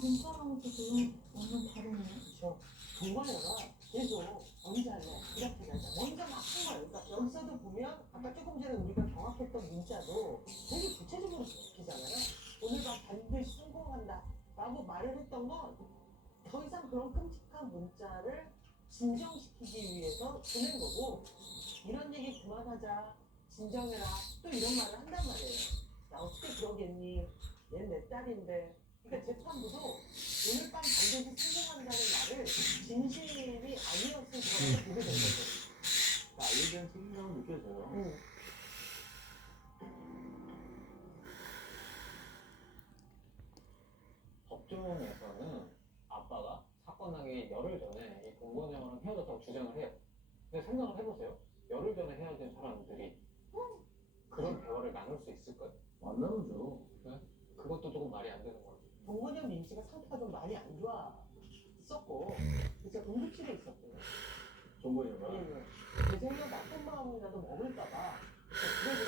때 내용 완전 다르네요. 그렇죠. 동거녀가 계속 언제 할래? 이렇게 가자. 먼저 막힌. 그러니까 여기서도 보면 아까 조금 전에 우리가 경합했던 문자도 되게 구체적으로 밝히잖아요. 오늘 밤 반드시 성공한다. 라고 말을 했던 건 더 이상 그런 끔찍한 문자를 진정시키기 위해서 보낸 거고 이런 얘기 그만하자. 진정해라. 또 이런 말을 한단 말이에요. 야, 어떻게 그러겠니? 얘는 내 딸인데. 그러니까 재판부도 오늘 밤 반드시 성공한다는 말을 진심이 대한 책임감은 느껴져요. 응. 법정에서는 아빠가 사건 나기 열흘 전에 이 공범형이랑 헤어졌다고 주장을 해요. 근데 생각을 해보세요. 열흘 전에 헤어진 사람들이 그런 대화를 나눌 수 있을까요? 만나보죠. 그것도 조금 말이 안 되는 거죠. 동건이 민 씨가 상태가 좀 많이 안 좋았었고 그래서 응급실에 있었고요. 예, 예. 제 생각 나쁜 마음이라도 먹을까봐 그래서.